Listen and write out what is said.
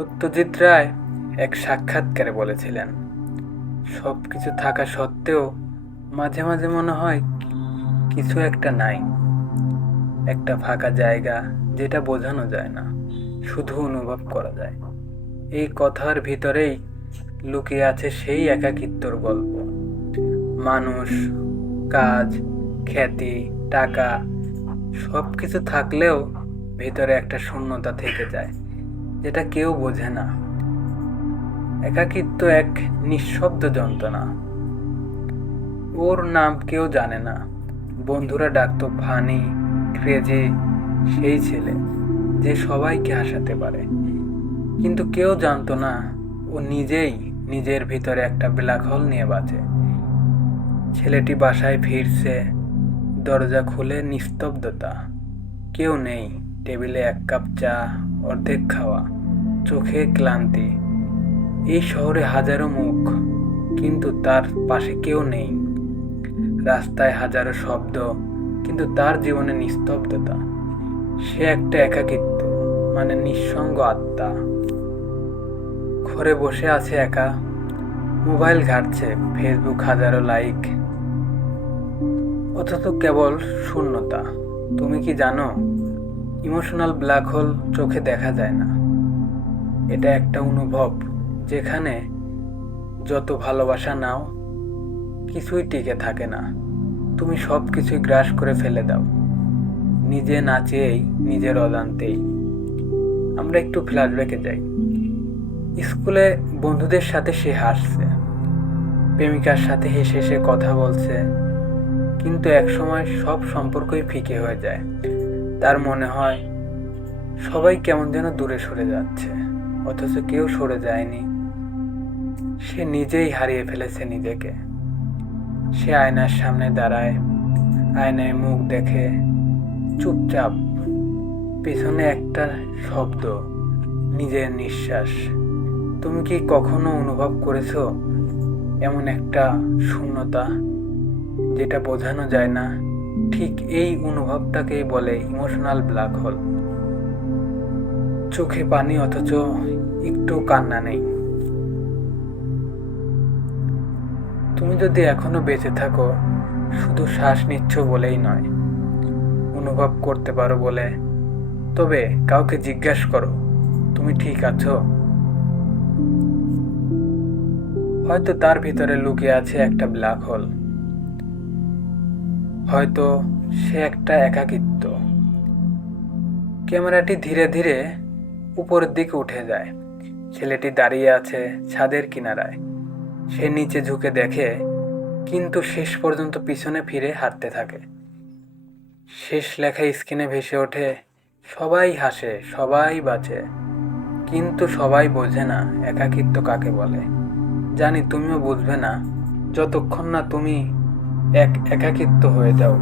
সত্যজিৎ রায় এক সাক্ষাৎকারে বলেছিলেন, সব কিছু থাকা সত্ত্বেও মাঝে মাঝে মনে হয় কিছু একটা নাই, একটা ফাঁকা জায়গা যেটা বোঝানো যায় না, শুধু অনুভব করা যায়। এই কথার ভিতরেই লুকিয়ে আছে সেই একাকিত্বর গল্প। মানুষ, কাজ, খ্যাতি, টাকা সব কিছু থাকলেও ভিতরে একটা শূন্যতা থেকে যায়, যেটা কেউ বোঝে না। একাকিত্ব এক নিঃশব্দ যন্ত্রণা। ওর নাম কেউ জানে না। বন্ধুরা ডাকতো ফানি, ক্রেজি, সেই ছেলে যে সবাইকে হাসাতে পারে। কিন্তু কেউ জানতো না ও নিজেই নিজের ভিতরে একটা ব্ল্যাক হোল নিয়ে বাঁচে। ছেলেটি বাসায় ফিরছে, দরজা খুলে নিস্তব্ধতা। কেউ নেই, টেবিলে এক কাপ চা, অর্ধেক খাওয়া, চোখে ক্লান্তি। এই শহরে হাজারো মুখ, কিন্তু তার পাশে কেউ নেই। রাস্তায় হাজারো শব্দ, কিন্তু তার জীবনে নিস্তব্ধতা। সে একটা একাকিত্ব, মানে নিঃসঙ্গ আত্মা। ঘরে বসে আছে একা, মোবাইল ঘাঁটছে, ফেসবুক হাজারো লাইক, অথচ কেবল শূন্যতা। তুমি কি জানো, ইমোশনাল ব্ল্যাক হোল চোখে দেখা যায় না। এটা একটা অনুভব যেখানে যত ভালোবাসা নাও, কিছুই টিকে থাকে না। তুমি সব কিছুই গ্রাস করে ফেলে দাও, নিজে না চেয়েই, নিজের অজান্তেই। আমরা একটু ফ্ল্যাশব্যাকে যাই। স্কুলে বন্ধুদের সাথে সে হাসছে, প্রেমিকার সাথে হেসে হেসে কথা বলছে, কিন্তু একসময় সব সম্পর্কই ফিকে হয়ে যায়। তার মনে হয় সবাই কেমন যেন দূরে সরে যাচ্ছে, অথচ কেউ সরে যায়নি। সে নিজেই হারিয়ে ফেলেছে নিজেকে। সে আয়নার সামনে দাঁড়ায়, আয়নায় মুখ দেখে, চুপচাপ। পেছনে একটা শব্দ, নিজের নিঃশ্বাস। তুমি কি কখনো অনুভব করেছো এমন একটা শূন্যতা যেটা বোঝানো যায় না? ঠিক এই অনুভবটাকেই বলে ইমোশনাল ব্ল্যাক হোল। চোখে পানি, অথচ একটু কান্না নেই। তুমি যদি এখনো বেঁচে থাকো, শুধু শ্বাস নিচ্ছ বলেই নয়, অনুভব করতে পারো বলে, তবে কাউকে জিজ্ঞাসা করো, তুমি ঠিক আছো? হয়তো তার ভিতরে লুকিয়ে আছে একটা ব্ল্যাক হোল, হয়তো সে একটা একাকিত্ব। ক্যামেরাটি ধীরে ধীরে উপরের দিকে উঠে যায়। ছেলেটি দাঁড়িয়ে আছে ছাদের কিনারায়। সে নিচে ঝুঁকে দেখে, কিন্তু শেষ পর্যন্ত পিছনে ফিরে হাঁটতে থাকে। শেষ লেখা স্ক্রিনে ভেসে ওঠে, সবাই হাসে, সবাই বাঁচে, কিন্তু সবাই বোঝে না একাকিত্ব কাকে বলে। জানি তুমিও বুঝবে না, যতক্ষণ না তুমি একাকিত্ব হয়ে যাও।